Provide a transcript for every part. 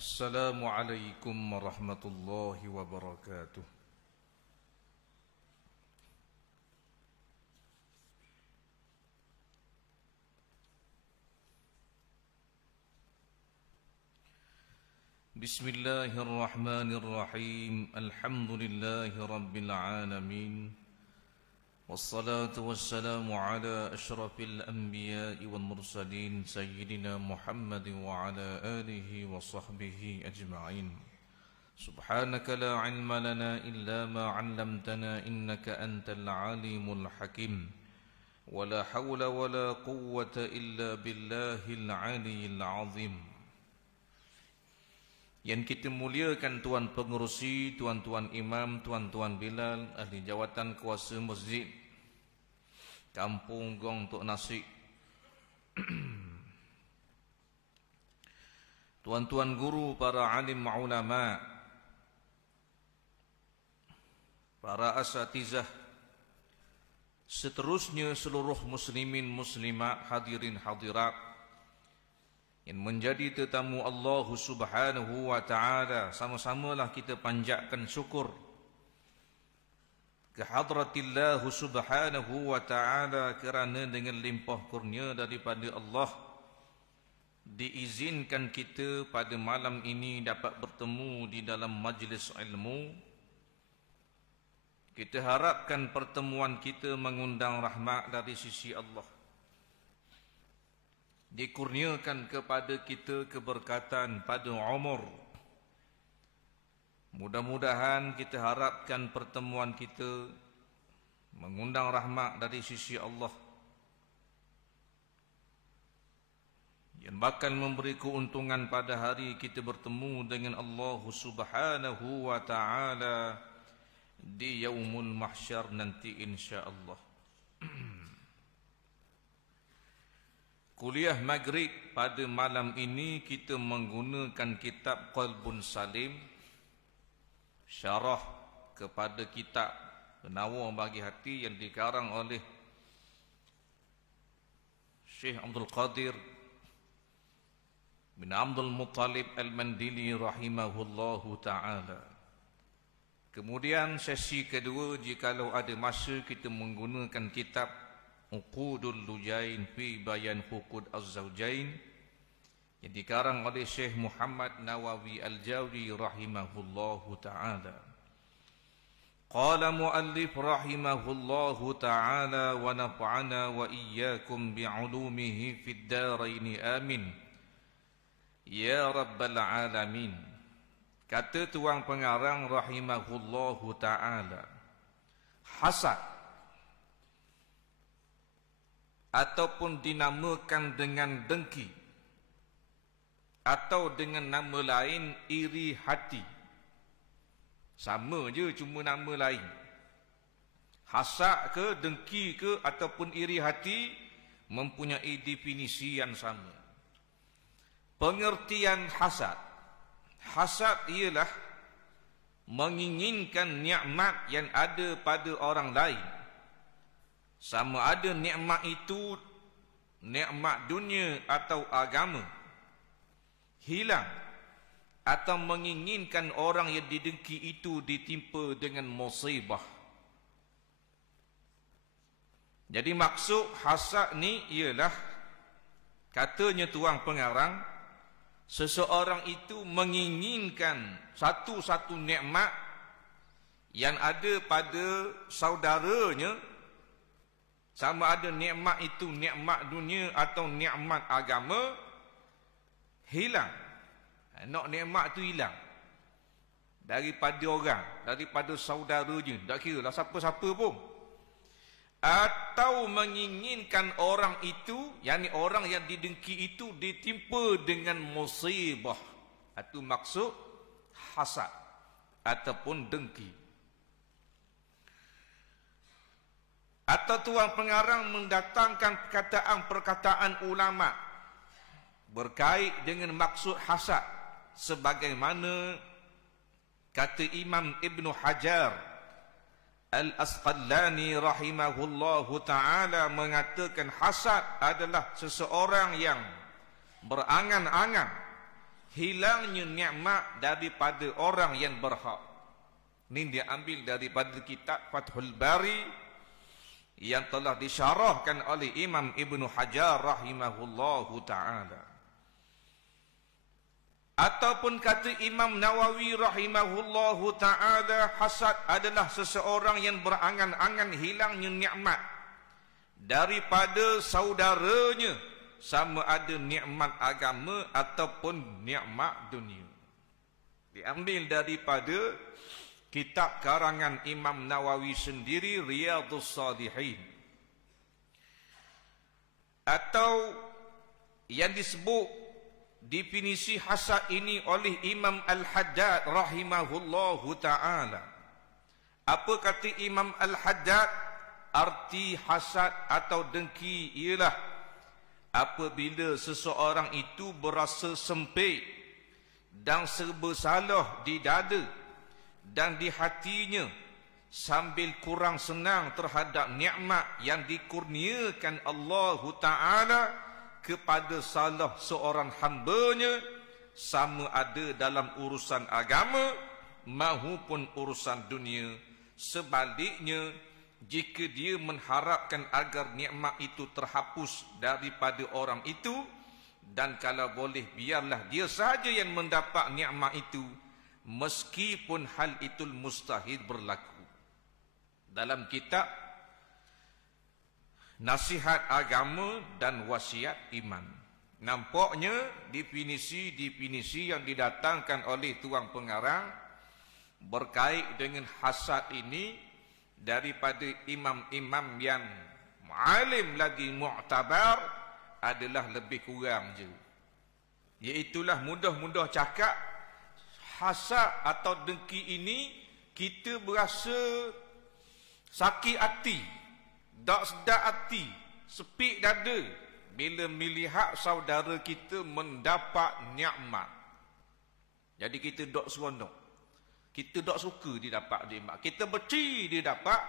Assalamualaikum warahmatullahi wabarakatuh. Bismillahirrahmanirrahim. Alhamdulillahi rabbil alamin. Wassalatu wassalamu ala ashrafil anbiya'i wal mursalin Sayyidina Muhammad wa ala alihi wa sahbihi ajma'in. Subhanaka la ilma lana illa ma 'allamtana innaka antal alimul hakim. Wa la hawla wa la quwwata illa billahil 'aliyyil 'azim. Yang kita muliakan tuan pengerusi, tuan-tuan imam, tuan-tuan Bilal, ahli jawatan kuasa masjid Kampung Gong Tok Nasi, tuan-tuan guru, para alim ulama, para asatizah, seterusnya seluruh muslimin muslimat, hadirin hadirat yang menjadi tetamu Allah Subhanahu wa ta'ala. Sama-samalah kita panjatkan syukur ke hadratillah Subhanahu wa ta'ala kerana dengan limpah kurnia daripada Allah diizinkan kita pada malam ini dapat bertemu di dalam majlis ilmu. Kita harapkan pertemuan kita mengundang rahmat dari sisi Allah, dikurniakan kepada kita keberkatan pada umur. Mudah-mudahan kita harapkan pertemuan kita mengundang rahmat dari sisi Allah yang bakal memberi keuntungan pada hari kita bertemu dengan Allah Subhanahu wa ta'ala di yaumul mahsyar nanti insya-Allah. Kuliah maghrib pada malam ini kita menggunakan kitab Qalbun Salim, syarah kepada kitab Penawar Bagi Hati yang dikarang oleh Syekh Abdul Qadir bin Abdul Muttalib Al-Mandili rahimahullahu ta'ala. Kemudian sesi kedua, jikalau ada masa, kita menggunakan kitab Uqudul Lujain fi Bayan Huquq Az-Zawjain yang dikarang oleh Syekh Muhammad Nawawi Al-Jawzi rahimahullahu ta'ala. Qala muallif rahimahullahu ta'ala wa nafa'ana wa iyyakum bi'ulumihi fid darain amin ya rabbal alamin. Kata tuang pengarang rahimahullahu ta'ala, hasad ataupun dinamakan dengan dengki atau dengan nama lain iri hati, sama je, cuma nama lain. Hasad ke, dengki ke, ataupun iri hati mempunyai definisi yang sama. Pengertian hasad, hasad ialah menginginkan nikmat yang ada pada orang lain, sama ada nikmat itu nikmat dunia atau agama, hilang, atau menginginkan orang yang didengki itu ditimpa dengan musibah. Jadi maksud hasad ni ialah, katanya tuang pengarang, seseorang itu menginginkan satu-satu nikmat yang ada pada saudaranya, sama ada nikmat itu nikmat dunia atau nikmat agama, hilang. Nak nikmat tu hilang daripada orang, daripada saudaranya, tak kira lah siapa-siapa pun. Atau menginginkan orang itu, yakni orang yang didengki itu, ditimpa dengan musibah. Itu maksud hasad ataupun dengki. Atau tuan pengarang mendatangkan perkataan ulama berkait dengan maksud hasad, sebagaimana kata Imam Ibn Hajar Al-Asqalani rahimahullahu ta'ala mengatakan hasad adalah seseorang yang berangan-angan hilangnya nikmat daripada orang yang berhak. Ini diambil daripada kitab Fathul Bari yang telah disyarahkan oleh Imam Ibnu Hajar rahimahullahu ta'ala. Ataupun kata Imam Nawawi rahimahullahu ta'ala, hasad adalah seseorang yang berangan-angan hilangnya nikmat daripada saudaranya, sama ada nikmat agama ataupun nikmat dunia. Diambil daripada kitab karangan Imam Nawawi sendiri, Riyadhus Shalihin. Atau yang disebut definisi hasad ini oleh Imam Al-Haddad rahimahullahu ta'ala. Apa kata Imam Al-Haddad? Arti hasad atau dengki ialah apabila seseorang itu berasa sempit dan serba salah di dada dan di hatinya, sambil kurang senang terhadap nikmat yang dikurniakan Allah Ta'ala kepada salah seorang hambanya, sama ada dalam urusan agama maupun urusan dunia. Sebaliknya, jika dia mengharapkan agar nikmat itu terhapus daripada orang itu, dan kalau boleh biarlah dia sahaja yang mendapat nikmat itu, meskipun hal itu mustahil berlaku. Dalam kitab Nasihat Agama dan Wasiat Iman, nampaknya definisi-definisi yang didatangkan oleh tuang pengarang berkait dengan hasad ini daripada imam-imam yang alim lagi mu'tabar adalah lebih kurang je. Iaitulah mudah-mudah cakap, hasad atau dengki ini kita berasa sakit hati, tak sedap hati, sepik dada bila melihat saudara kita mendapat nikmat. Jadi kita tak seronok, kita tak suka dia dapat nikmat, kita benci dia dapat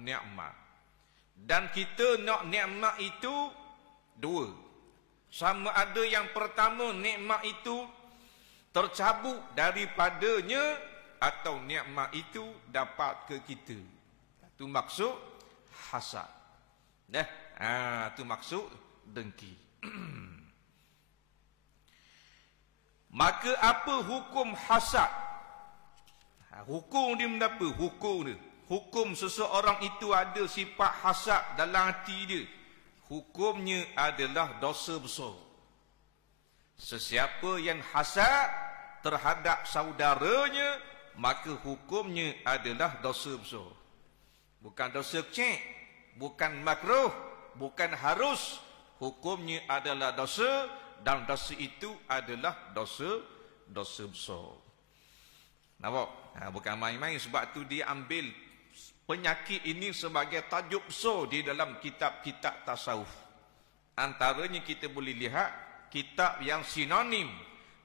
nikmat. Dan kita nak nikmat itu dua. Sama ada yang pertama, nikmat itu tercabut daripadanya, atau nikmat itu dapat ke kita. Itu maksud hasad. Itu maksud dengki. Maka apa hukum hasad? Hukum dia menapa? Hukum dia, hukum seseorang itu ada sifat hasad dalam hati dia, hukumnya adalah dosa besar. Sesiapa yang hasad terhadap saudaranya, maka hukumnya adalah dosa besar. Bukan dosa kecil, bukan makruh, bukan harus. Hukumnya adalah dosa, dan dosa itu adalah dosa besar. Nampak? Bukan main-main. Sebab tu dia ambil penyakit ini sebagai tajuk besar di dalam kitab-kitab tasawuf. Antaranya kita boleh lihat kitab yang sinonim,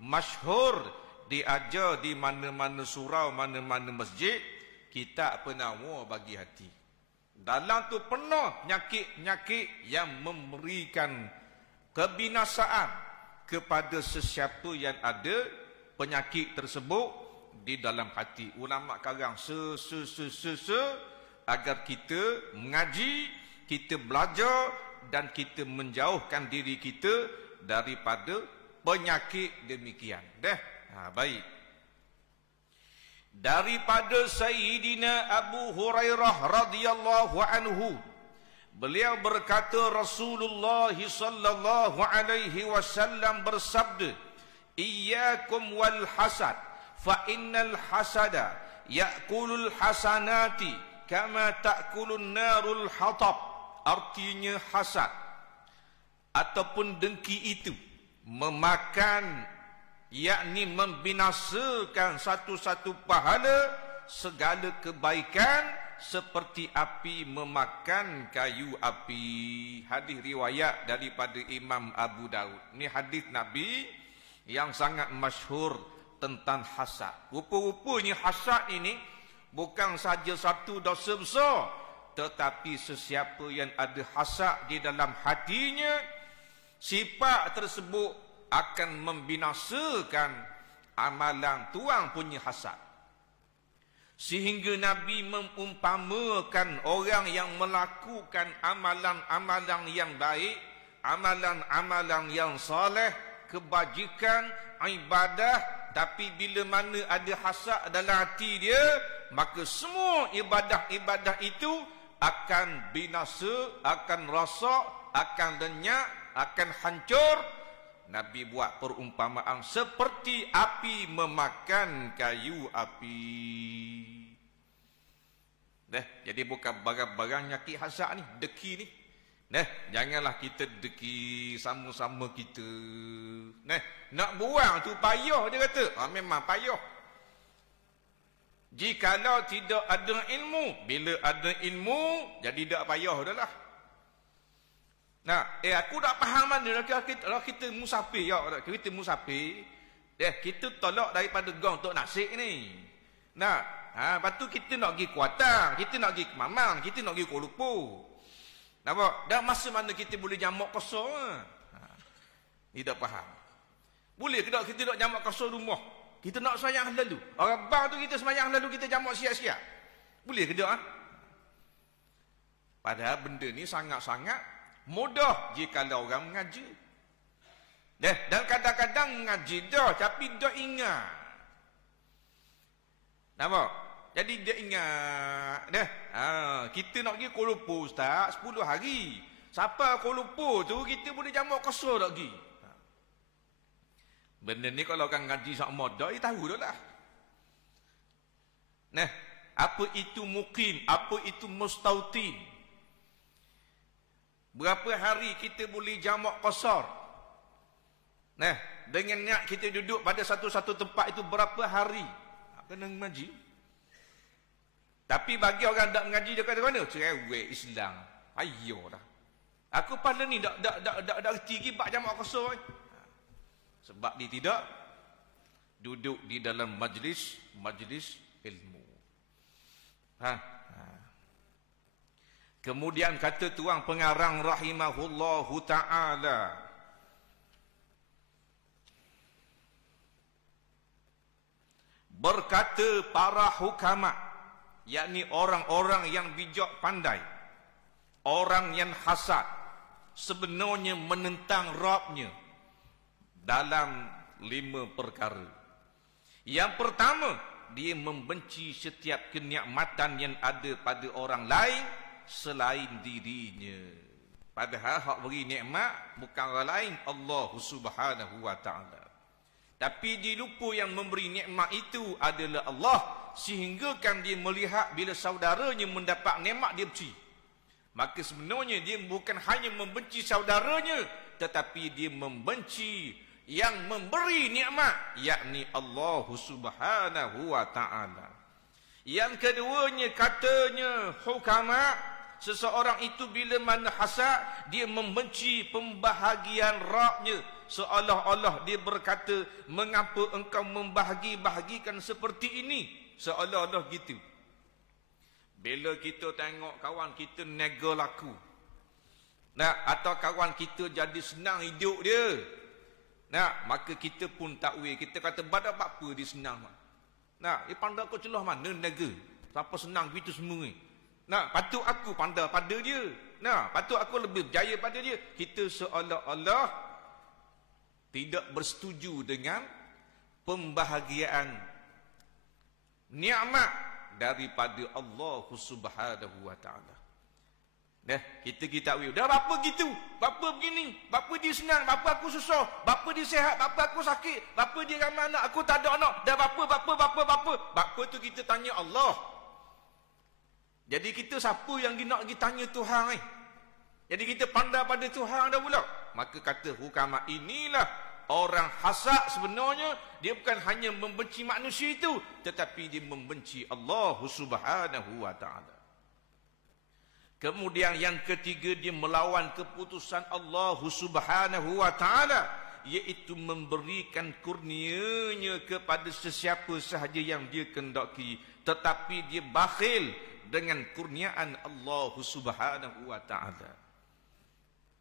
masyhur, diajar di mana-mana surau, mana-mana masjid, kitab penawar bagi hati. Dalam tu penuh nyakit-nyakit yang memberikan kebinasaan kepada sesiapa yang ada penyakit tersebut di dalam hati. Ulama karang agar kita mengaji, kita belajar, dan kita menjauhkan diri kita daripada penyakit demikian. Baik. Daripada Sayyidina Abu Hurairah radhiyallahu anhu, beliau berkata, Rasulullah sallallahu alaihi wasallam bersabda, "Iyyakum wal hasad, fa innal hasada ya'kulul hasanati kama ta'kulun narul hatab." Artinya hasad ataupun dengki itu memakan, yakni membinasakan satu-satu pahala segala kebaikan seperti api memakan kayu api. Hadis riwayat daripada Imam Abu Daud. Ini hadis Nabi yang sangat masyhur tentang hasad. Rupa-rupanya hasad ini bukan saja satu dosa besar, tetapi sesiapa yang ada hasad di dalam hatinya, sifat tersebut akan membinasakan amalan tuang punya hasad. Sehingga Nabi mengumpamakan orang yang melakukan amalan-amalan yang baik, amalan-amalan yang soleh, kebajikan, ibadah, tapi bila mana ada hasad dalam hati dia, maka semua ibadah-ibadah itu akan binasa, akan rosak, akan lenyap, akan hancur. Nabi buat perumpamaan seperti api memakan kayu api. Jadi bukan barang-barang nyakit hasad ni, deki ni. Janganlah kita deki sama-sama kita. Nak buang tu payah dia kata. Memang payah. Jikalau tidak ada ilmu, bila ada ilmu, jadi tak payah dah lah. Aku tak faham mana kalau kita musafir, kita musafir, kita tolak daripada gong untuk nasik ni. Lepas tu kita nak pergi Kuantan, kita nak pergi Kemamang, kita nak pergi Kuala Lumpur. Nampak? Dan masa mana kita boleh jamak kosong? Ni tak faham. Boleh ke tak kita nak jamak kosong rumah? Kita nak sembahyang lalu. Orang bang tu kita sembahyang lalu, kita jamak siap-siap. Boleh ke tak? Padahal benda ni sangat-sangat mudah jika orang mengaji. Dan kadang-kadang mengaji dah, tapi dah ingat. Nampak? Jadi dia ingat. Kita nak pergi Kuala Lumpur Ustaz 10 hari. Siapa Kuala Lumpur tu kita boleh jamak kosong tak pergi. Benda ni kalau orang ngaji sama dah, dia tahu dah lah. Apa itu mukim, apa itu mustautin. Berapa hari kita boleh jamak qasar? Dengan niat kita duduk pada satu-satu tempat itu berapa hari? Kena mengaji. Tapi bagi orang tak mengaji dia kata mana? Cerewet Islam. Ayo dah. Aku pada ni tak reti lagi bab jamak qasar. Sebab dia tidak duduk di dalam majlis ilmu. Kemudian kata tuang pengarang rahimahullahu ta'ala, berkata para hukama, yakni orang-orang yang bijak pandai, orang yang hasad, sebenarnya menentang Rabbnya dalam 5 perkara. Yang pertama, dia membenci setiap kenikmatan yang ada pada orang lain selain dirinya. Padahal hak beri nikmat bukan orang lain, Allah Subhanahu wa taala. Tapi dia lupa yang memberi nikmat itu adalah Allah, sehingga kan dia melihat bila saudaranya mendapat nikmat dia benci. Maka sebenarnya dia bukan hanya membenci saudaranya, tetapi dia membenci yang memberi nikmat, yakni Allah Subhanahu wa taala. Yang keduanya katanya hukama, seseorang itu bila mana hasad, dia membenci pembahagian Rabbnya. Seolah-olah dia berkata, mengapa engkau membahagi-bahagikan seperti ini? Seolah-olah gitu. Bila kita tengok kawan kita nega laku, atau kawan kita jadi senang hidup dia, maka kita pun takwil. Kita kata, badak apa dia senang? Dia pandai kau celah mana nega? Siapa senang begitu semua ni? Patut aku pandai pada dia. Patut aku lebih berjaya pada dia. Kita seolah-olah tidak bersetuju dengan pembahagiaan nikmat daripada Allah Subhanahu wa taala. Kita tahu dah apa gitu, bapa begini, bapa dia senang, bapa aku susah, bapa dia sihat, bapa aku sakit, bapa dia ramai anak, aku tak ada anak, dah bapa tu kita tanya Allah. Jadi kita siapa yang nak pergi tanya Tuhan ni? Jadi kita pandai pada Tuhan dah pula. Maka kata hukama, inilah orang hasad sebenarnya dia bukan hanya membenci manusia itu, tetapi dia membenci Allah Subhanahu wa taala. Kemudian yang ketiga, dia melawan keputusan Allah Subhanahu wa taala, iaitu memberikan kurnianya kepada sesiapa sahaja yang dia kehendaki, tetapi dia bakhil dengan kurniaan Allah Subhanahu wa taala.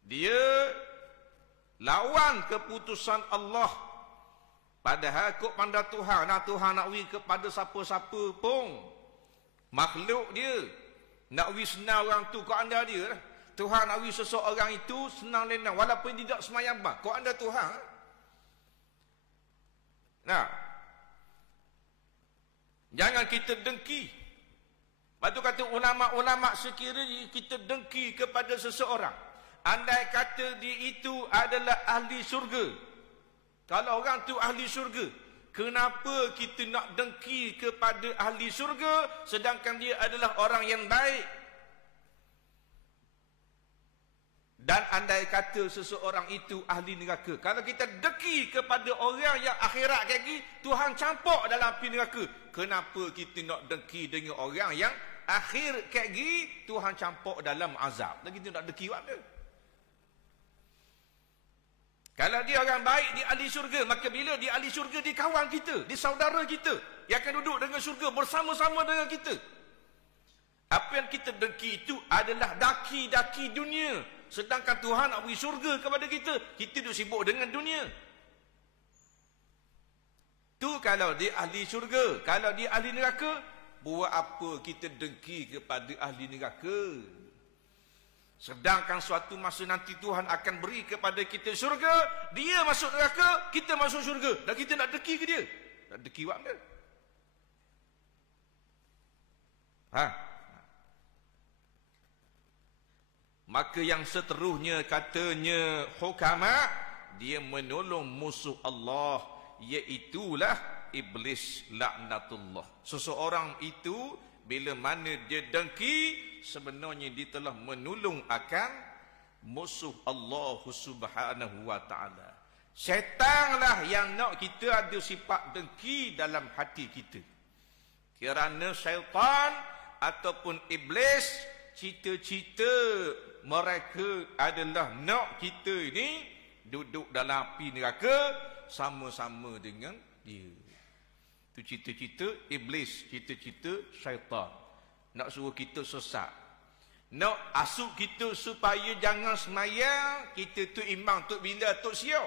Dia lawan keputusan Allah. Padahal kok pandai Tuhan nak wi kepada siapa-siapa pun makhluk dia. Nak wi senang orang tu kok anda dia lah. Tuhan nak wi seseorang itu senang lenang walaupun tidak semayang bang. Kok anda Tuhan? Nah, jangan kita dengki. Lepas tu kata ulama-ulama, sekiranya kita dengki kepada seseorang, andai kata dia itu adalah ahli syurga. Kalau orang tu ahli syurga, kenapa kita nak dengki kepada ahli syurga sedangkan dia adalah orang yang baik? Dan andai kata seseorang itu ahli neraka, kalau kita dengki kepada orang yang akhirat kayak gini, Tuhan campur dalam api neraka. Kenapa kita nak dengki dengan orang yang akhir kayak gini, Tuhan campur dalam azab? Lagi kita nak dengki apa? Kalau dia orang baik, dia ahli syurga, maka bila dia ahli syurga, dia kawan kita, dia saudara kita, dia akan duduk dengan syurga bersama-sama dengan kita. Apa yang kita dengki itu adalah daki-daki dunia. Sedangkan Tuhan nak beri syurga kepada kita, kita duduk sibuk dengan dunia. Tu kalau dia ahli syurga. Kalau dia ahli neraka, buat apa kita dengki kepada ahli neraka? Sedangkan suatu masa nanti Tuhan akan beri kepada kita syurga, dia masuk neraka, kita masuk syurga, dan kita nak deki ke dia? Nak deki buat benda? Maka yang seterusnya katanya hukama, dia menolong musuh Allah, iaitulah iblis laknatullah. Seseorang itu bila mana dia dengki, sebenarnya dia telah menolong akan musuh Allah Subhanahu wa taala. Syaitanlah yang nak kita ada sifat dengki dalam hati kita. Kerana syaitan ataupun iblis, cita-cita mereka adalah nak kita ini duduk dalam api neraka sama-sama dengan dia. Itu cita-cita iblis, cita-cita syaitan. Nak suruh kita sesat. Nak asuk kita supaya jangan semayang, kita tu imbang tok bila tok siau.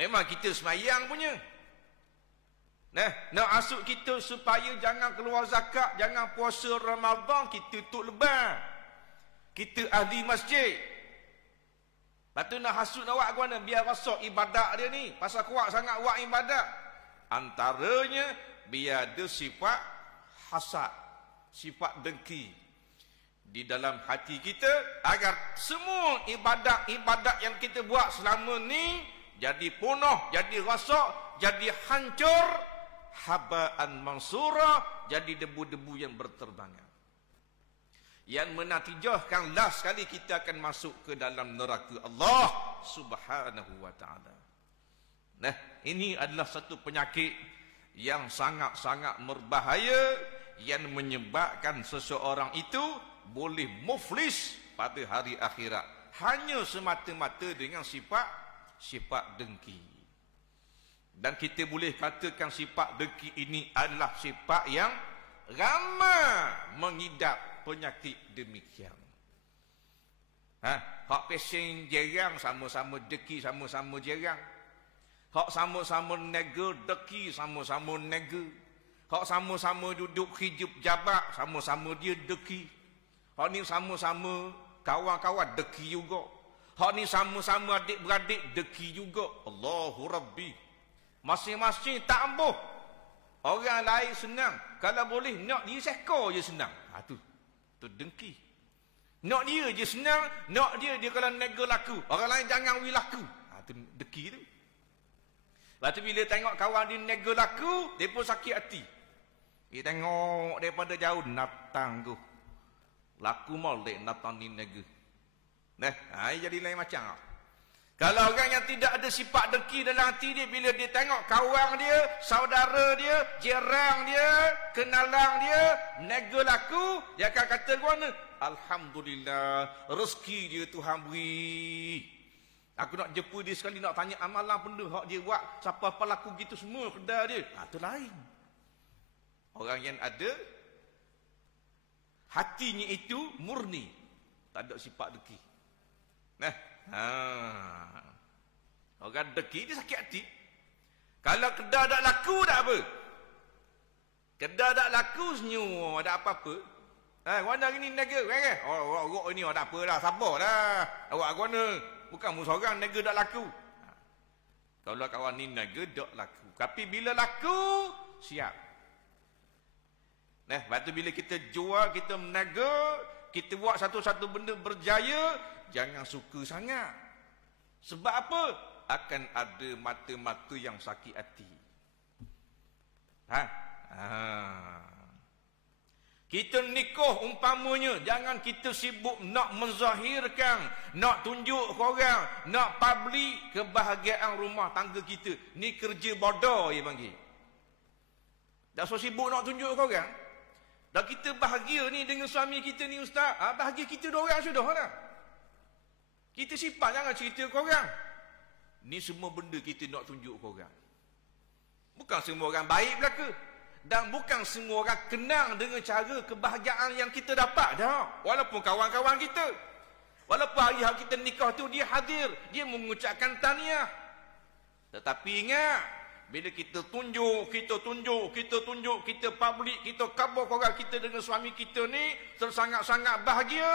Memang kita semayang punya. Nak asuk kita supaya jangan keluar zakat, jangan puasa Ramadan, kita tok leban. Kita ahli masjid. Lepas tu nak hasut nak buat ke mana? Biar rosak ibadat dia ni. Pasal kuat sangat buat ibadat. Antaranya biar ada sifat hasad, sifat dengki di dalam hati kita, agar semua ibadat-ibadat yang kita buat selama ni jadi punah, jadi rosak, jadi hancur, haba'an mansura, jadi debu-debu yang berterbangan. Yang menatijahkan last sekali kita akan masuk ke dalam neraka Allah Subhanahu wa taala. Nah, ini adalah satu penyakit yang sangat-sangat berbahaya, yang menyebabkan seseorang itu boleh muflis pada hari akhirat hanya semata-mata dengan sifat dengki. Dan kita boleh katakan sifat dengki ini adalah sifat yang ramai mengidap penyakit demikian. Hak pesen jerang sama-sama dengki, sama-sama jerang. Hak sama-sama nega deki, sama-sama nega. Hak sama-sama duduk hidup jabat, sama-sama dia deki. Hak ni sama-sama kawan-kawan deki juga. Hak ni sama-sama adik-beradik deki juga. Allahu Rabbi. Masing-masing tak ambuh. Orang lain senang. Kalau boleh nak dia seko je senang. Tu dengki. Nak dia je senang, nak dia kalau nega laku. Orang lain jangan wi laku. Tu deki tu. Lepas tu bila tengok kawan dia nega laku, dia pun sakit hati. Dia tengok daripada jauh, natang tu. Laku molek natang ni nega. Jadi lain macam. Kalau orang yang tidak ada sifat dengki dalam hati dia, bila dia tengok kawan dia, saudara dia, jirang dia, kenalang dia, nega laku, dia akan kata mana? Alhamdulillah, rezeki dia Tuhan beri. Aku nak jumpa dia sekali, nak tanya amalan benda hak dia buat, siapa apa laku gitu semua kedai dia. Itu lain. Orang yang ada hatinya itu murni, tak ada sifat dengki. Orang deki dia sakit hati. Kalau kedai tak laku tak apa. Kedai tak laku senyum, tak apa-apa. Mana hari ni niaga? Orang ini tak apa dah, sabar dah. Awak mana? Bukan musuh orang niaga tak laku. Kalau kawan ni niaga tak laku. Tapi bila laku, siap. Lepas tu bila kita jual, kita meniaga, kita buat satu-satu benda berjaya, jangan suka sangat. Sebab apa? Akan ada mata-mata yang sakit hati. Kita nikah umpamanya, jangan kita sibuk nak menzahirkan, nak tunjuk ke orang, nak public kebahagiaan rumah tangga kita. Ni kerja bodoh dia panggil. Tak so sibuk nak tunjuk ke orang. Dah kita bahagia ni dengan suami kita ni ustaz. Bahagia kita dua orang sudah dah. Kita simpan, jangan cerita ke orang. Ni semua benda kita nak tunjuk ke orang. Bukan semua orang baik belaka. Dan bukan semua orang kenal dengan cara kebahagiaan yang kita dapat dah. Walaupun kawan-kawan kita. Walaupun hari-hari kita nikah tu dia hadir. Dia mengucapkan tahniah. Tetapi ingat. Bila kita tunjuk, kita public, kita khabar orang kita dengan suami kita ni. Sangat-sangat bahagia.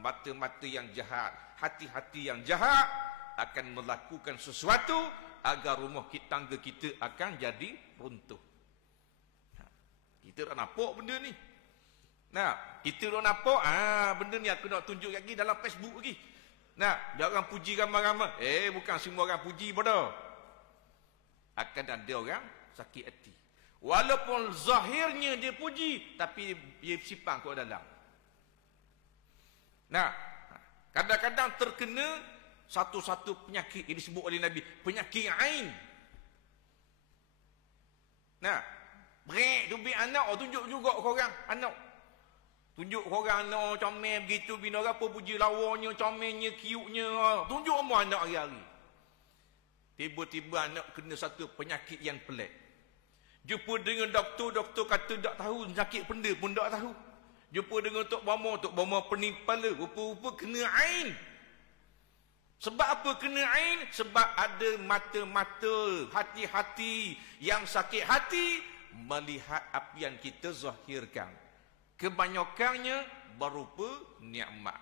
Mata-mata yang jahat. Hati-hati yang jahat. Akan melakukan sesuatu. Agar rumah tangga kita akan jadi runtuh. Kita dah nampak benda ni. Kita dah nampak, benda ni aku nak tunjuk lagi dalam Facebook lagi. Jangan puji ramai-ramai. Bukan semua orang puji bodoh. Akan ada orang sakit hati. Walaupun zahirnya dia puji, tapi dia simpan kat dalam. Kadang-kadang terkena satu-satu penyakit yang disebut oleh Nabi. Penyakit Ain. Break tu bi anak tunjuk juga ke orang anak. Tunjuk ke orang anak comel begitu bina apa puji lawanya, comelnya, kiuknya. Tunjuk semua anak hari-hari. Tiba-tiba anak kena satu penyakit yang pelik. Jumpa dengan doktor kata tak tahu sakit benda pun tak tahu. Jumpa dengan Tok Bama pening kepala, rupa-rupa kena Ain. Sebab apa kena Ain? Sebab ada mata-mata, hati-hati yang sakit hati melihat apa yang kita zahirkan. Kebanyakannya berupa nikmat.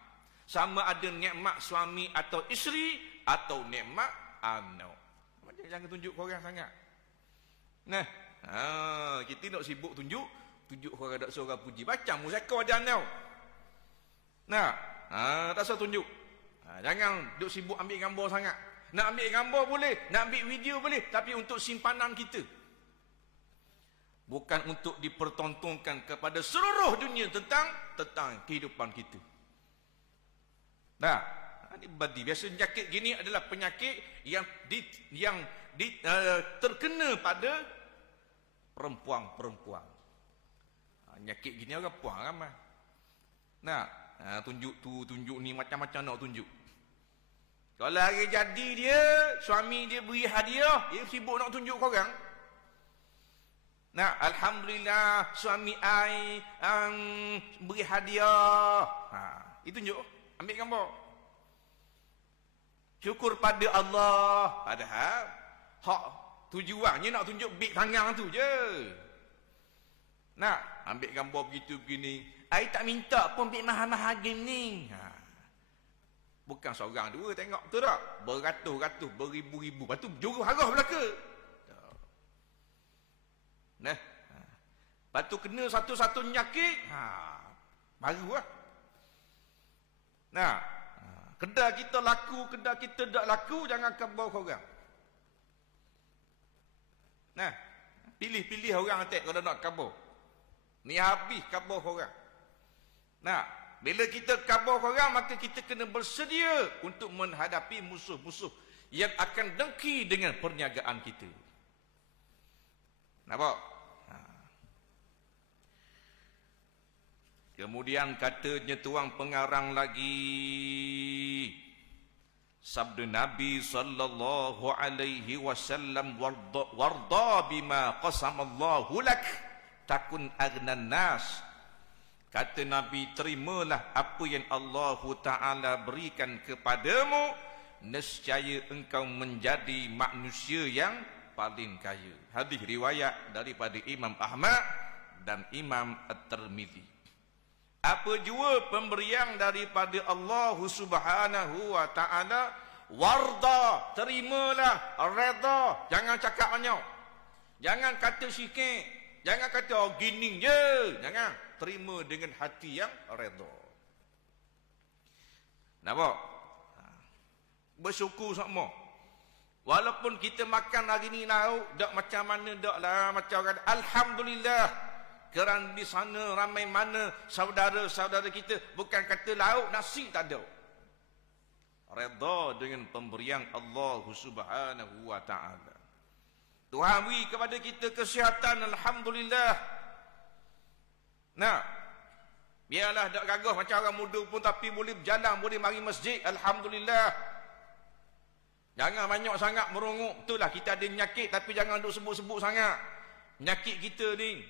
Sama ada nikmat suami atau isteri atau nikmat anak. Jangan tunjuk ke orang sangat. Kita nak sibuk tunjuk orang tak suruh puji. Macam musaka ada anak. Tak suruh tunjuk. Jangan duk sibuk ambil gambar sangat. Nak ambil gambar boleh, nak ambil video boleh, tapi untuk simpanan kita. Bukan untuk dipertontonkan kepada seluruh dunia tentang kehidupan kita. Ini badi. Biasa penyakit gini adalah penyakit yang terkena pada perempuan-perempuan. Penyakit gini orang puan ramai. Tunjuk tu, tunjuk ni, macam-macam nak tunjuk. Kalau hari jadi dia, suami dia beri hadiah, dia sibuk nak tunjuk ke orang. Alhamdulillah suami ai beri hadiah. Itu tunjuk, ambil gambar. Syukur pada Allah. Padahal hak tujuannya nak tunjuk big tangan tu je. Ambil gambar begitu begini. Ai tak minta pun big mahal-mahal gini. Bukan seorang dua tengok, betul tak? Beratus-ratus, beribu-ribu. Lepas tu juru harah belaka. Lepas tu kena satu-satu penyakit, baru lah. Kedai kita laku, kedai kita tak laku, jangan khabar ke orang. Pilih-pilih orang atik kalau nak khabar. Ni habis khabar ke orang. Bila kita khabar ke orang, maka kita kena bersedia untuk menghadapi musuh-musuh yang akan dengki dengan perniagaan kita. Nampak? Kemudian katanya tuang pengarang lagi, sabda Nabi sallallahu alaihi wasallam, warda bima qasamallahu lak takun agnan nas. Kata Nabi, terimalah apa yang Allah Ta'ala berikan kepadamu, nescaya engkau menjadi manusia yang paling kaya. Hadis riwayat daripada Imam Ahmad dan Imam At-Tirmizi. Apa jua pemberian daripada Allah Subhanahu wa taala, warda, terimalah, redha, jangan cakap banyak. Jangan kata sikit, jangan kata oh gini je, jangan, terima dengan hati yang redha. Nampak? Bersyukur semua. Walaupun kita makan hari ni lauk, dak macam mana dak lah, macam kata alhamdulillah. Kerana di sana ramai mana saudara-saudara kita bukan kata lauk, nasi tak ada. Redha dengan pemberian Allah Subhanahu wa taala. Tuhan beri kepada kita kesihatan, alhamdulillah. Nah, biarlah dak gagah macam orang muda pun tapi boleh berjalan, boleh mari masjid, alhamdulillah. Jangan banyak sangat merongok. Betul lah kita ada penyakit, tapi jangan duk sebut-sebut sangat penyakit kita ni.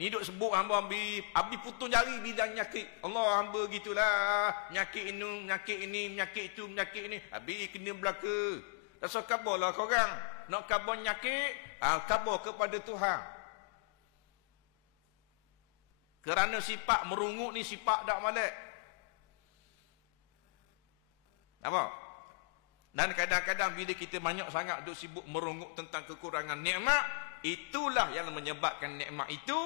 Ni duk sebut hamba habis putus jari bidang penyakit. Allah hamba gitulah, penyakit ini, penyakit itu, penyakit ini. Habis kena belaka. Rasa kabarlah korang. Nak kabar penyakit, kabar kepada Tuhan. Kerana sifat merungut ni sifat tak malak. Apa? Dan kadang-kadang bila kita banyak sangat duk sibuk merungut tentang kekurangan nikmat, itulah yang menyebabkan nikmat itu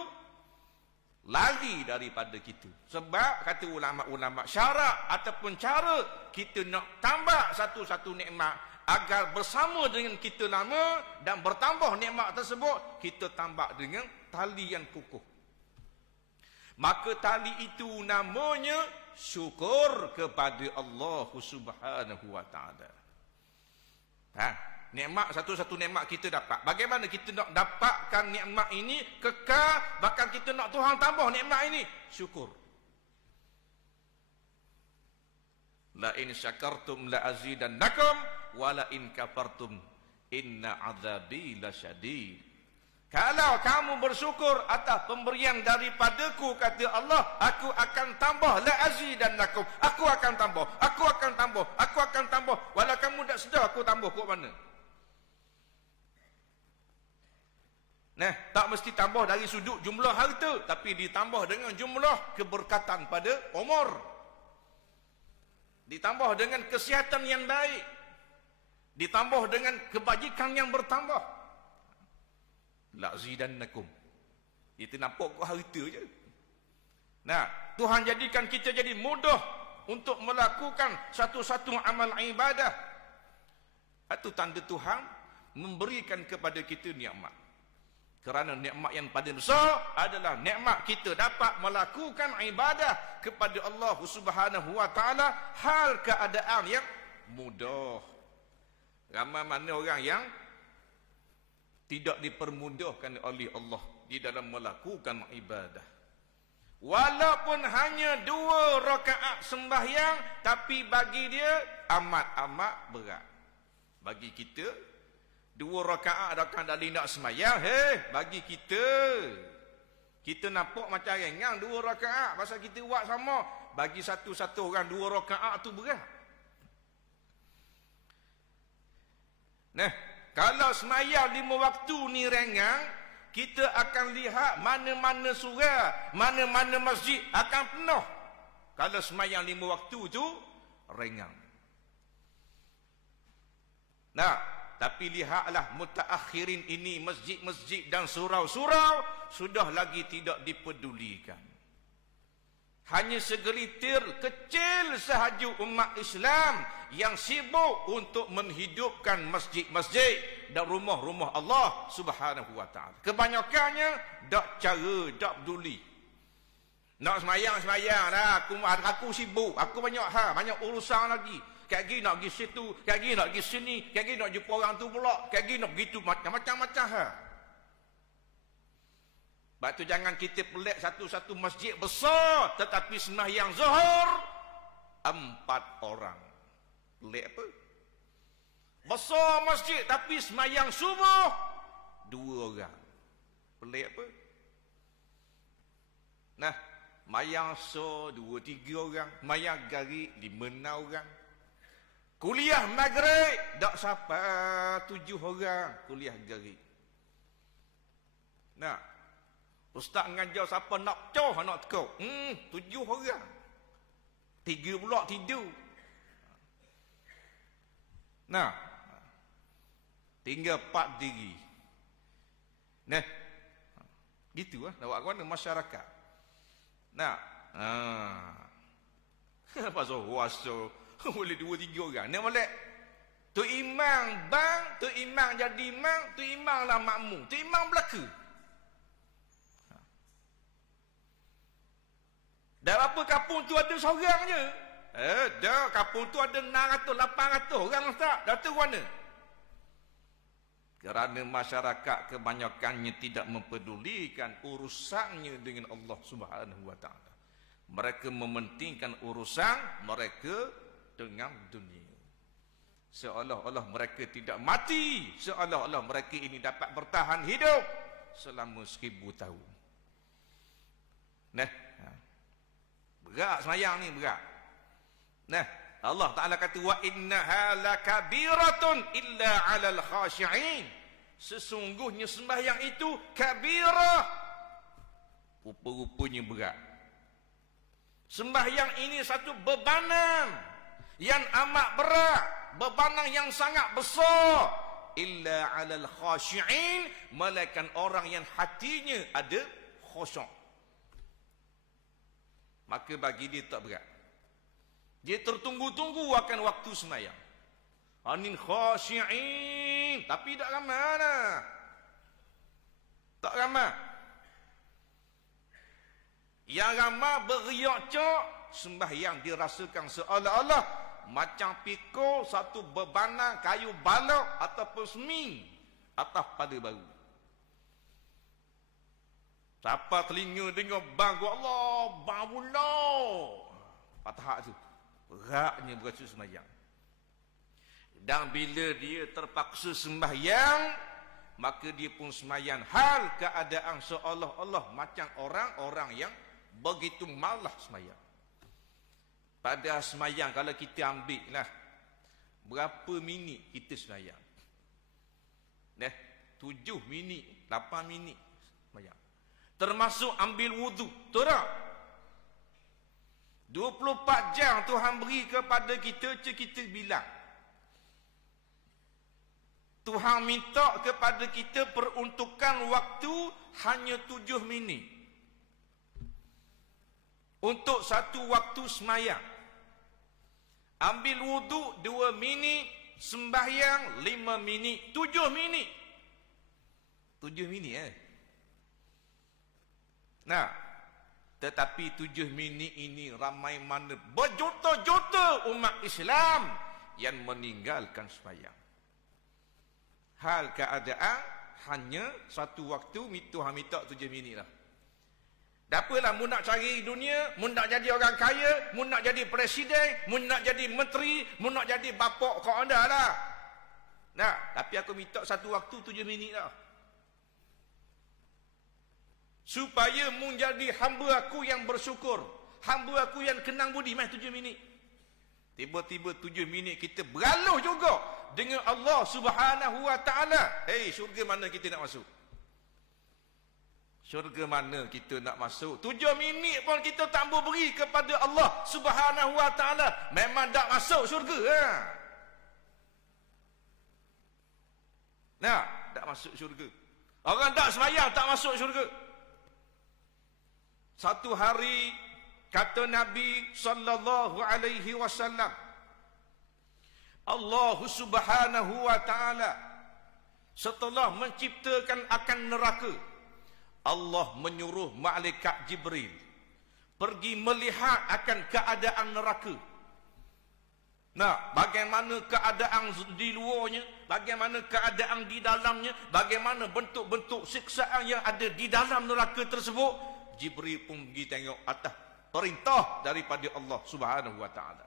lari daripada kita. Sebab kata ulama-ulama, syarat ataupun cara kita nak tambah satu-satu nikmat agar bersama dengan kita lama dan bertambah nikmat tersebut, kita tambah dengan tali yang kukuh. Maka tali itu namanya syukur kepada Allah Subhanahu wa taala. Nikmat, satu-satu nikmat kita dapat. Bagaimana kita nak dapatkan nikmat ini kekal, bahkan kita nak Tuhan tambah nikmat ini? Syukur. La in syakartum la azidannakum wa la in kafartum inna azabi lasyadid. Kalau kamu bersyukur atas pemberian daripadaku, kata Allah, aku akan tambah, la azidannakum, aku akan tambah, aku akan tambah, aku akan tambah. Walau kamu tak sedar aku tambah kat mana. Tak mesti tambah dari sudut jumlah harta, tapi ditambah dengan jumlah keberkatan pada umur. Ditambah dengan kesihatan yang baik. Ditambah dengan kebajikan yang bertambah. La zidannakum. Itu nampak kau harta je. Tuhan jadikan kita jadi mudah untuk melakukan satu-satu amal ibadah. Itu tanda Tuhan memberikan kepada kita nikmat. Kerana nikmat yang paling besar adalah nikmat kita dapat melakukan ibadah kepada Allah Subhanahu wa taala hal keadaan yang mudah. Ramai mana orang yang tidak dipermudahkan oleh Allah di dalam melakukan ibadah. Walaupun hanya 2 rakaat sembahyang, tapi bagi dia amat-amat berat. Bagi kita 2 rakaat akan dari nak sembahyang, bagi kita nampak macam ringan 2 rakaat pasal kita buat sama. Bagi satu-satu orang 2 rakaat tu berat. Kalau semayang 5 waktu ni ringan, kita akan lihat mana-mana surau, mana-mana masjid akan penuh. Kalau semayang 5 waktu tu ringan. Tapi lihatlah mutaakhirin ini, masjid-masjid dan surau-surau sudah lagi tidak dipedulikan. Hanya segelitir kecil sahaja umat Islam yang sibuk untuk menghidupkan masjid-masjid dan rumah-rumah Allah Subhanahu wa taala. Kebanyakannya dak cara, dak peduli. Nak semayang lah, aku sibuk, aku banyak urusan lagi. Kayak gini nak pergi situ, kayak gini nak pergi sini, kayak gini nak jumpa orang tu pula, kayak gini nak begitu, macam-macam hal. Sebab tu jangan kita pelik satu-satu masjid besar tetapi sembahyang zuhur 4 orang. Pelik apa? Besar masjid tapi sembahyang subuh 2 orang. Pelik apa? Mayang so 2-3 orang, mayang gari 5-6 orang. Kuliah maghrib dak siapa 7 orang kuliah maghrib. Nah, ustaz ngajar siapa nak coh nak tekau. 7 orang. 3 pula tidur. Nah, tinggal 4 diri. Nah, gitulah nak buat mana masyarakat. Nah, pasal puasa boleh 2-3 orang. Ni molek. Tu imam bang, tu imam jadi imam, tu imam lah makmum. Tu imam belaka. Dah berapa kampung tu ada seorang je? Dah kampung tu ada 600, 800 orang ustaz. Dah tu mana? Kerana masyarakat kebanyakannya tidak mempedulikan urusannya dengan Allah Subhanahu wa taala. Mereka mementingkan urusan mereka dengan dunia. Seolah-olah mereka tidak mati, seolah-olah mereka ini dapat bertahan hidup selama 1000 tahun. Nah, berat semayang ni, berat. Nah, Allah Ta'ala kata wa innaha lakabiratun illa 'alal khashi'in. Sesungguhnya sembahyang itu kabirah. Rupa-rupanya berat. Sembahyang ini satu bebanan yang amat berat, bebanan yang sangat besar. Illa 'alal khashi'in, malaikat orang yang hatinya ada khusyuk. Maka bagi dia tak berat. Dia tertunggu-tunggu akan waktu sembahyang. Anin khashi'in, tapi tak ramai dah. Tak ramai. Yang ramai beriak cak, sembahyang dirasakan seolah-olah macam pikul satu bebanan kayu balok ataupun seming atas pada baru. Siapa telinga dengar bang Allah, bang Allah. Patah tu. Beratnya berasa sembahyang. Dan bila dia terpaksa sembahyang, maka dia pun sembahyang hal keadaan seolah-olah macam orang-orang yang begitu malas sembahyang. Pada sembahyang kalau kita ambil lah berapa minit kita sembahyang? 7 minit, 8 minit sembahyang. Termasuk ambil wudu, betul tak? 24 jam Tuhan beri kepada kita, kita bilang. Tuhan minta kepada kita peruntukan waktu hanya 7 minit. Untuk satu waktu semayang. Ambil wudu 2 minit, sembahyang 5 minit, 7 minit. 7 minit Nah, tetapi 7 minit ini ramai mana berjuta-juta umat Islam yang meninggalkan sembahyang. Hal keadaan hanya satu waktu Tuhan minta 7 minit lah. Dapalah mu nak cari dunia, mu nak jadi orang kaya, mu nak jadi presiden, mu nak jadi menteri, mu nak jadi bapak kau anda lah. Nah, tapi aku minta satu waktu 7 minit lah. Supaya mu jadi hamba aku yang bersyukur, hamba aku yang kenang budi, mai 7 minit. Tiba-tiba 7 minit kita bergaluh juga dengan Allah Subhanahu wa taala. Syurga mana kita nak masuk? Syurga mana kita nak masuk? 7 minit pun kita tak mau beri kepada Allah Subhanahu wa taala, memang tak masuk syurga. Nah, tak masuk syurga. Orang tak sembahyang tak masuk syurga. Satu hari kata Nabi sallallahu alaihi wasallam, Allah Subhanahu wa taala setelah menciptakan akan neraka, Allah menyuruh malaikat Jibril pergi melihat akan keadaan neraka. Nah, bagaimana keadaan di luarnya, bagaimana keadaan di dalamnya, bagaimana bentuk-bentuk siksaan yang ada di dalam neraka tersebut. Jibril pun pergi tengok atas perintah daripada Allah Subhanahu wa taala.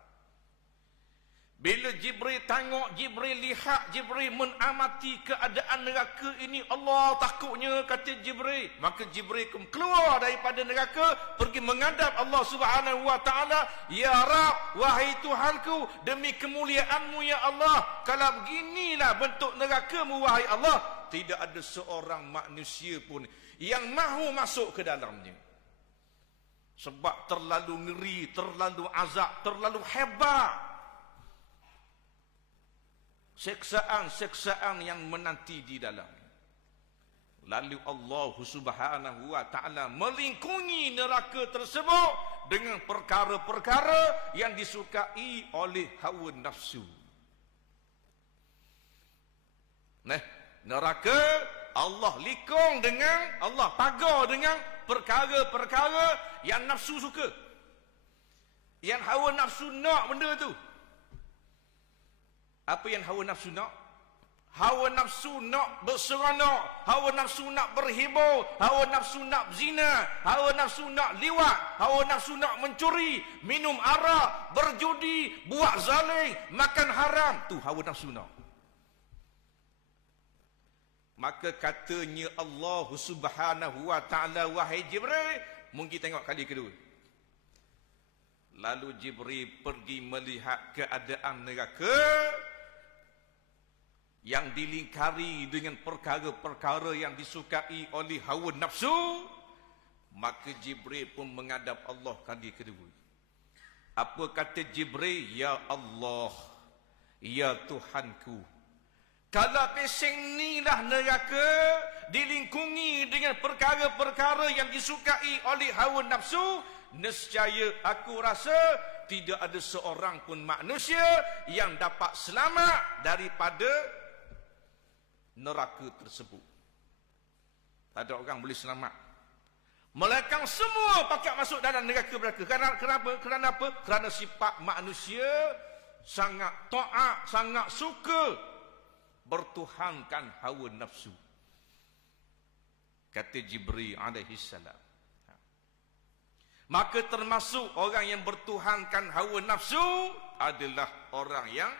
Bila Jibril tengok, Jibril lihat, Jibril menamati keadaan neraka ini, Allah takutnya, kata Jibril. Maka Jibril keluar daripada neraka, pergi menghadap Allah Subhanahu wa taala. Ya Rabb, wahai Tuhanku, demi kemuliaan-Mu ya Allah, kalau beginilah bentuk neraka-Mu wahai Allah, tidak ada seorang manusia pun yang mahu masuk ke dalamnya. Sebab terlalu ngeri, terlalu azab, terlalu hebat seksaan-seksaan yang menanti di dalam. Lalu Allah Subhanahu wa taala melingkungi neraka tersebut dengan perkara-perkara yang disukai oleh hawa nafsu. Nah, neraka Allah likung dengan, Allah pagar dengan perkara-perkara yang nafsu suka, yang hawa nafsu nak benda tu. Apa yang hawa nafsu nak? Hawa nafsu nak berseronok, hawa nafsu nak berhibur, hawa nafsu nak zina, hawa nafsu nak liwat, hawa nafsu nak mencuri, minum arak, berjudi, buat zalim, makan haram. Tu hawa nafsu nak. Maka katanya Allah Subhanahu wa taala, wahai Jibril, mungkin tengok kali kedua. Lalu Jibril pergi melihat keadaan neraka yang dilingkari dengan perkara-perkara yang disukai oleh hawa nafsu. Maka Jibril pun menghadap Allah kali kedua. Apa kata Jibril? Ya Allah, ya Tuhanku, kalau pesing ni lah neraka dilingkungi dengan perkara-perkara yang disukai oleh hawa nafsu, nescaya aku rasa tidak ada seorang pun manusia yang dapat selamat daripada neraka tersebut. Tak ada orang boleh selamat. Melainkan semua pakat masuk dalam neraka-neraka. Kenapa? Kerana apa? Kerana sifat manusia sangat taat, sangat suka bertuhankan hawa nafsu. Kata Jibril alaihi salam. Maka termasuk orang yang bertuhankan hawa nafsu adalah orang yang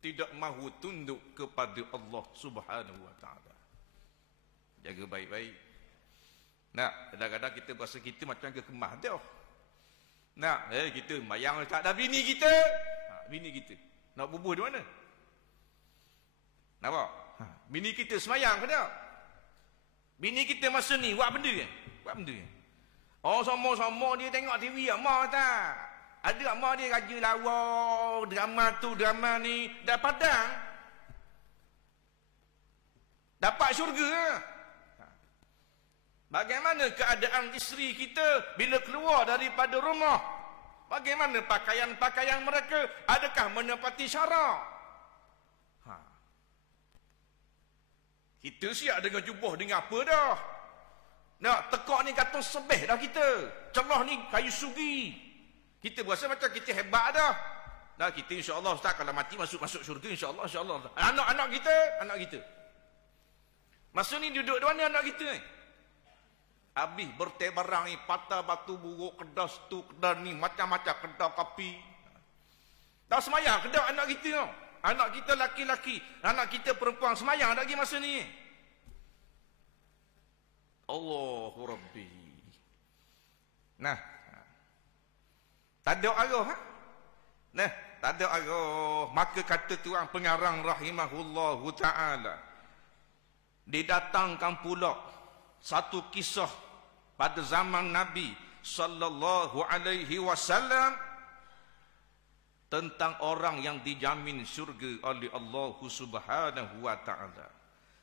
tidak mahu tunduk kepada Allah Subhanahu wa taala. Jaga baik-baik. Nah, kadang-kadang kita rasa kita macam kekemah dah. Nah, kita mayang tak ada bini kita. Bini kita nak bubuh di mana? Nampak? Bini kita semayang ke tak? Bini kita masa ni buat benda kan? Buat benda kan? Oh, sama-sama dia tengok TV amak tak? Ada amak dia raja lawa, drama tu, drama ni, dah padang. Dapat syurga. Bagaimana keadaan isteri kita bila keluar daripada rumah? Bagaimana pakaian-pakaian mereka? Adakah menepati syarak? Kita siap dengan jubah dengan apa dah? Nak tekak ni kata sebeh dah kita. Celah ni kayu sugi. Kita berasa macam kita hebat dah. Dah kita insya-Allah Ustaz kalau mati masuk syurga insya-Allah insya-Allah. Anak-anak kita. Masa ni duduk di mana anak kita ni? Habis bertebarang ni, patah batu buruk, kedas tu, kedas ni, macam-macam kedai kopi. Dah semayang kedai anak kita tau. Anak kita laki-laki, anak kita perempuan semayang lagi masa ni. Allahu Rabbi. Nah, tak ada arah. Nah, tak ada arah. Maka kata tuan pengarang rahimahullahu ta'ala, didatangkan pula satu kisah pada zaman Nabi sallallahu alaihi wasallam tentang orang yang dijamin syurga oleh Allah Subhanahu wa taala.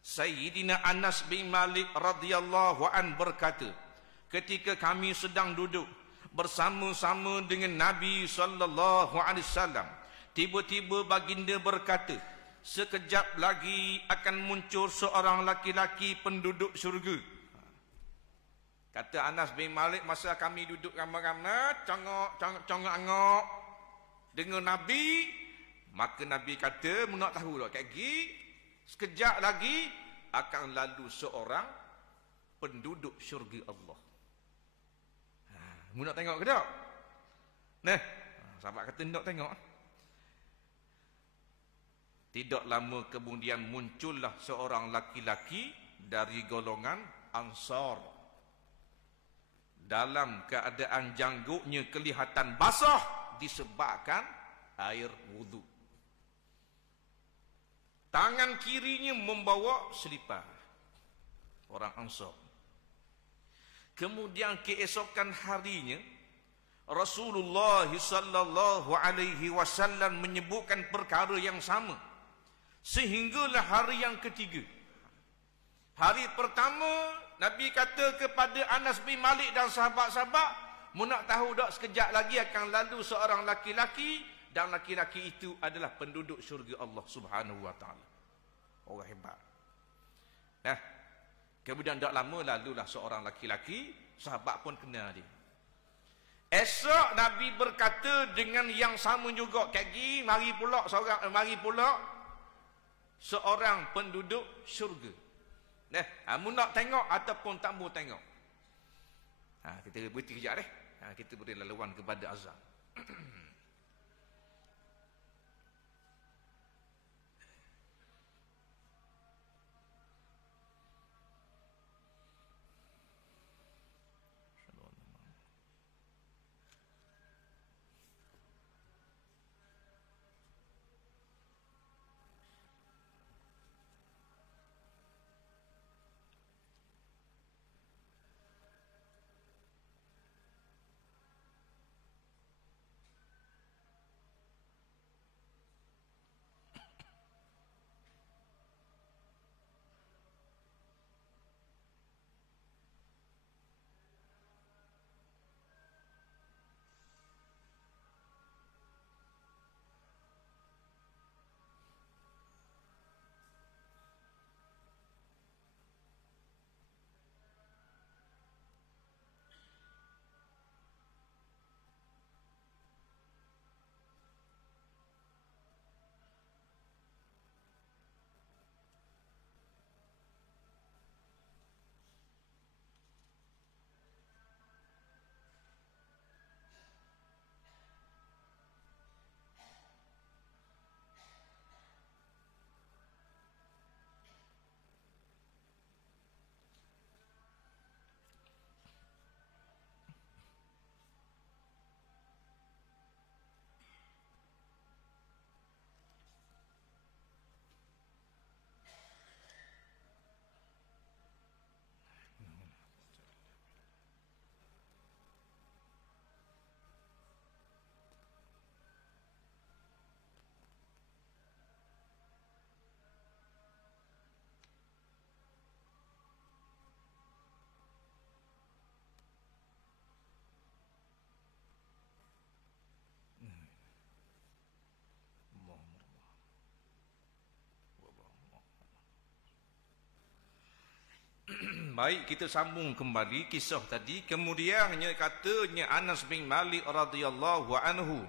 Sayyidina Anas bin Malik radhiyallahu an berkata, ketika kami sedang duduk bersama-sama dengan Nabi sallallahu alaihi wasallam, tiba-tiba baginda berkata, sekejap lagi akan muncul seorang laki-laki penduduk syurga. Kata Anas bin Malik, masa kami duduk ramai-ramai, congok-congok dengan Nabi, maka Nabi kata, mu nak tahu tak lagi, sekejap lagi akan lalu seorang penduduk syurga Allah. Mu nak tengok ke tak? Nah, sahabat kata nak tengok. Tidak lama kemudian muncullah seorang laki-laki dari golongan Ansar. Dalam keadaan janggutnya kelihatan basah disebabkan air wudu. Tangan kirinya membawa selipar. Orang Ansar. Kemudian keesokan harinya Rasulullah sallallahu alaihi wasallam menyebutkan perkara yang sama. Sehinggalah hari yang ketiga. Hari pertama Nabi kata kepada Anas bin Malik dan sahabat-sahabat, "Mu nak tahu tak, sekejap lagi akan lalu seorang laki-laki dan laki-laki itu adalah penduduk syurga Allah Subhanahu wa taala." Orang hebat. Kemudian tak lama lalulah seorang laki-laki, sahabat pun kenal dia. Esok Nabi berkata dengan yang sama juga, "Kaki, mari pula seorang penduduk syurga." Mu nak tengok ataupun tak mau tengok. Kita berhenti kejap deh. Kita beri laluan kepada azan. Baik, kita sambung kembali kisah tadi. Kemudiannya katanya Anas bin Malik radhiyallahu anhu,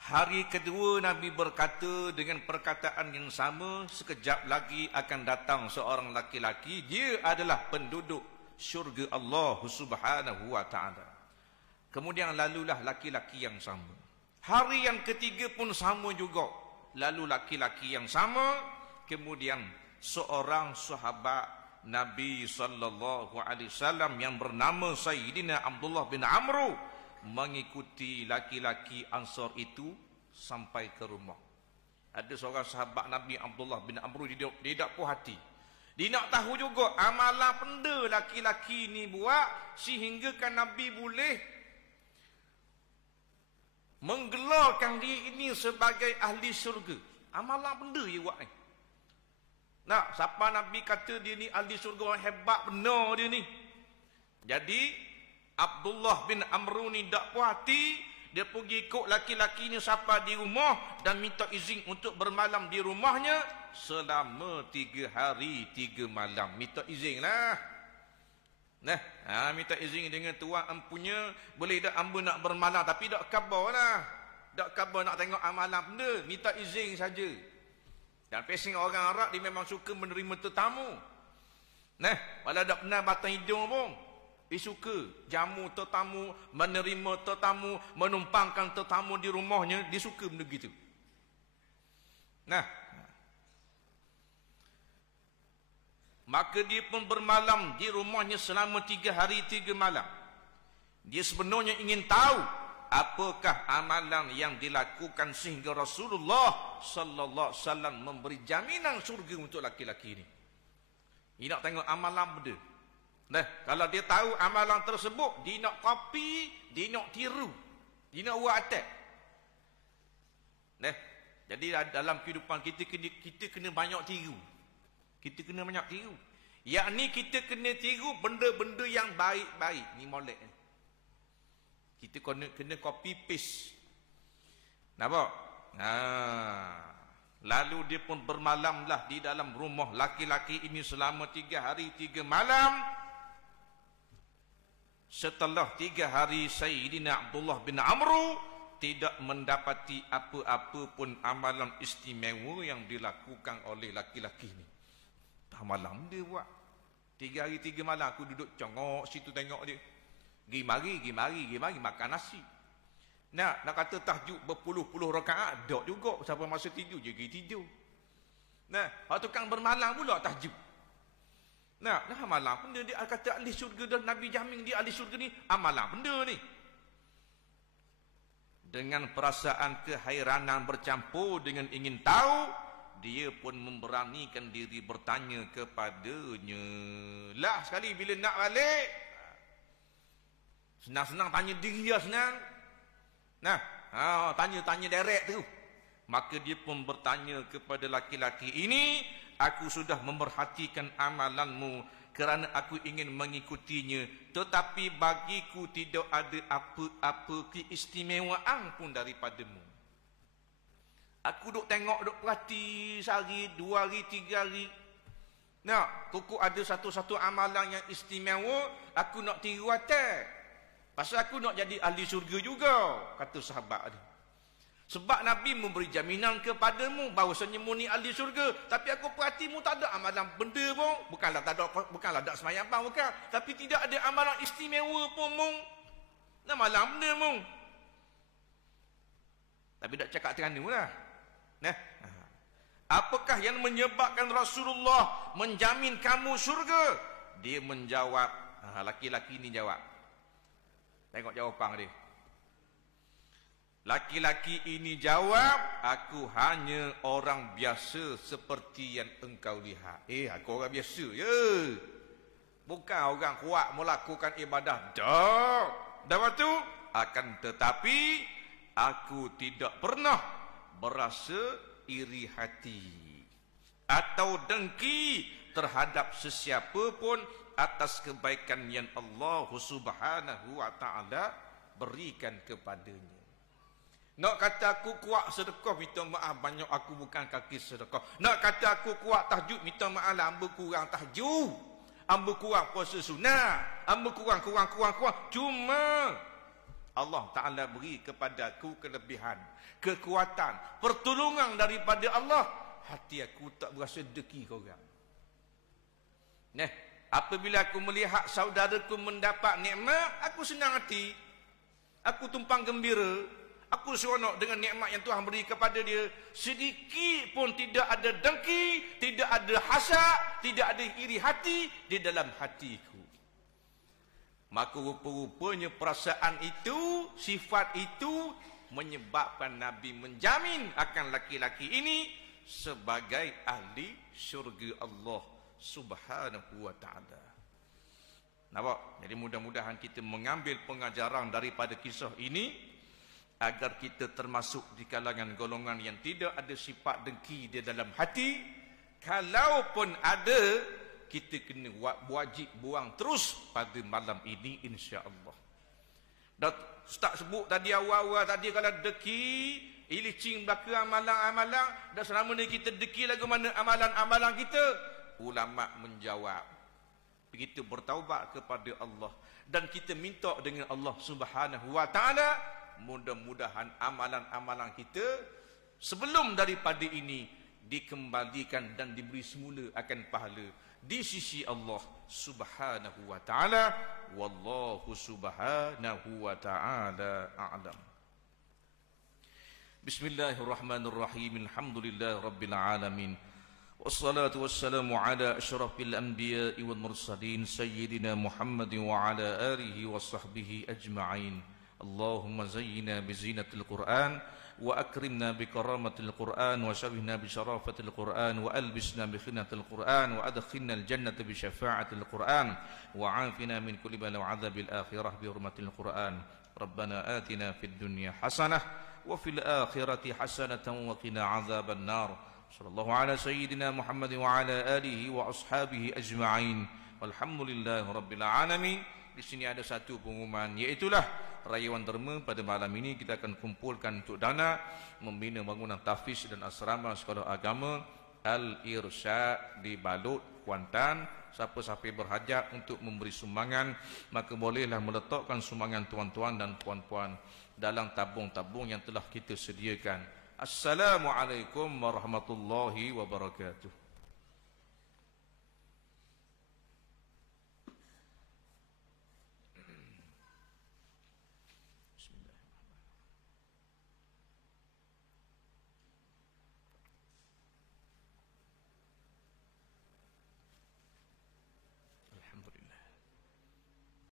hari kedua Nabi berkata dengan perkataan yang sama, "Sekejap lagi akan datang seorang laki-laki, dia adalah penduduk syurga Allah Subhanahu wa taala." Kemudian lalulah laki-laki yang sama. Hari yang ketiga pun sama juga. Lalu laki-laki yang sama, kemudian seorang sahabat Nabi sallallahu alaihi wasallam yang bernama Sayyidina Abdullah bin Amr mengikuti laki-laki Ansar itu sampai ke rumah. Ada seorang sahabat Nabi Abdullah bin Amr, dia tak puas hati. Dia nak tahu juga amalan benda laki-laki ni buat sehinggakan Nabi boleh menggelarkan dia ini sebagai ahli syurga. Amalan benda dia buat ni. Nah, siapa Nabi kata dia ni ahli syurga, orang hebat benar dia ni. Jadi Abdullah bin Amr ni tak puas hati, dia pergi ikut laki-lakinya siapa di rumah dan minta izin untuk bermalam di rumahnya selama 3 hari 3 malam. Minta izin lah. Minta izin dengan tuan empunya, boleh tak hamba nak bermalam, tapi tak khabar lah. Tak khabar nak tengok amalan benda, minta izin saja. Dan pesing orang Arab, dia memang suka menerima tetamu. Walau tak pernah batang hidung pun, dia suka jamu tetamu, menerima tetamu, menumpangkan tetamu di rumahnya. Dia suka benda gitu. Nah, maka dia pun bermalam di rumahnya selama 3 hari 3 malam. Dia sebenarnya ingin tahu apakah amalan yang dilakukan sehingga Rasulullah sallallahu alaihi wasallam memberi jaminan syurga untuk laki-laki ini. Dia nak tengok amalan benda. Nah, kalau dia tahu amalan tersebut, dia nak copy, dia nak tiru, dia nak buat attack. Nah, jadi dalam kehidupan kita kena banyak tiru. Kita kena banyak tiru. Yakni kita kena tiru benda-benda yang baik-baik. Ni molek ni. Kita kena copy paste. Nampak? Lalu dia pun bermalamlah di dalam rumah laki-laki ini selama 3 hari 3 malam. Setelah 3 hari Sayyidina Abdullah bin Amru tidak mendapati apa-apa pun amalan istimewa yang dilakukan oleh laki-laki ini. Malam dia buat 3 hari 3 malam aku duduk congok situ tengok dia. Gi mari makan nasi. Nak kata tahajud berpuluh-puluh rakaat dak juga sampai masa tidur je pergi tidur. Nah, hak tukang bermalam pula tahajud. Nah, malam benda dia kata ahli syurga dan Nabi jamin dia ahli syurga ni, amalan benda ni. Dengan perasaan kehairanan bercampur dengan ingin tahu, dia pun memberanikan diri bertanya kepadanya. Lah sekali bila nak balik, senang-senang tanya diri dia senang. Nah, tanya direct tu. Maka dia pun bertanya kepada laki-laki ini, aku sudah memerhatikan amalanmu kerana aku ingin mengikutinya, tetapi bagiku tidak ada apa-apa keistimewaan pun daripadamu. Aku duk tengok, duk perhati sehari, 2 hari, 3 hari. Nak, kuku ada satu-satu amalan yang istimewa, aku nak tiru atas. Pasal aku nak jadi ahli syurga juga, kata sahabat dia. Sebab Nabi memberi jaminan kepadamu bahawasanya mu ni ahli syurga, tapi aku perhati mu tak ada amalan benda pun. Bukanlah tak semayang bang, bukan. Tapi tidak ada amalan istimewa pun mu. Nah, malam benda mu. Tapi tak cakap terang lah. Nah, apakah yang menyebabkan Rasulullah menjamin kamu syurga? Dia menjawab, laki-laki ini jawab. Tengok jawapan dia. Laki-laki ini jawab, aku hanya orang biasa seperti yang engkau lihat. Aku orang biasa je. Bukan orang kuat melakukan ibadah. Dah waktu, akan tetapi aku tidak pernah berasa iri hati atau dengki terhadap sesiapa pun atas kebaikan yang Allah Subhanahu wa taala berikan kepadanya. Nak kata aku kuat sedekah, minta maaf banyak aku bukan kaki sedekah. Nak kata aku kuat tahajud, minta maaf lah hamba kurang tahajud, hamba kurang puasa sunat, hamba kurang. Cuma Allah Ta'ala beri kepadaku kelebihan, kekuatan, pertolongan daripada Allah. Hati aku tak berasa deki korang. Nah, apabila aku melihat saudaraku mendapat nikmat, aku senang hati. Aku tumpang gembira. Aku seronok dengan nikmat yang Tuhan beri kepada dia. Sedikit pun tidak ada dengki, tidak ada hasad, tidak ada iri hati di dalam hatiku. Maka rupa-rupanya perasaan itu, sifat itu menyebabkan Nabi menjamin akan laki-laki ini sebagai ahli syurga Allah Subhanahu wa ta'ala. Nampak? Jadi mudah-mudahan kita mengambil pengajaran daripada kisah ini agar kita termasuk di kalangan golongan yang tidak ada sifat dengki di dalam hati. Kalaupun ada, kita kena wajib buang terus pada malam ini insya-Allah. Dan Ustaz sebut tadi awal-awal tadi, kalau deki ilicing belaka amalan-amalan, dan selama ni kita deki lagu mana amalan-amalan kita? Ulama menjawab, kita bertaubat kepada Allah dan kita minta dengan Allah Subhanahu wa taala, mudah-mudahan amalan-amalan kita sebelum daripada ini dikembalikan dan diberi semula akan pahala di sisi Allah Subhanahu wa taala. Wallahu subhanahu wa taala a'lam. Bismillahirrahmanirrahim. Alhamdulillah Rabbil Alamin. Wassalatu wassalamu ala ashrafil anbiya'i wal mursalin Sayyidina Muhammadin wa ala alihi wa sahbihi ajma'in. Allahumma zayyina bizinatil Qur'an wa akrimna bikaramatil Qur'an wa syarihna bisyarafatil Qur'an wa albisna bikhinatil Qur'an wa adkhilna al-jannata bisyafa'atil Qur'an wa afina min kulli bala wa adzabil akhirah bi hurmatil Qur'an. Rabbana atina fid dunya hasanah wa fil akhirati hasanatan wa qina adzaban nar. Sallallahu ala sayyidina Muhammad wa ala alihi wa ashabihi ajma'in. Walhamdulillahi rabbil alamin. Di sini ada satu pengumuman, iaitulah Rayuan Derma pada malam ini kita akan kumpulkan untuk dana membina bangunan tahfiz dan asrama sekolah agama Al-Irsyad di Balut, Kuantan. Siapa-siapa berhajat untuk memberi sumbangan, maka bolehlah meletakkan sumbangan tuan-tuan dan puan-puan dalam tabung-tabung yang telah kita sediakan. Assalamualaikum warahmatullahi wabarakatuh.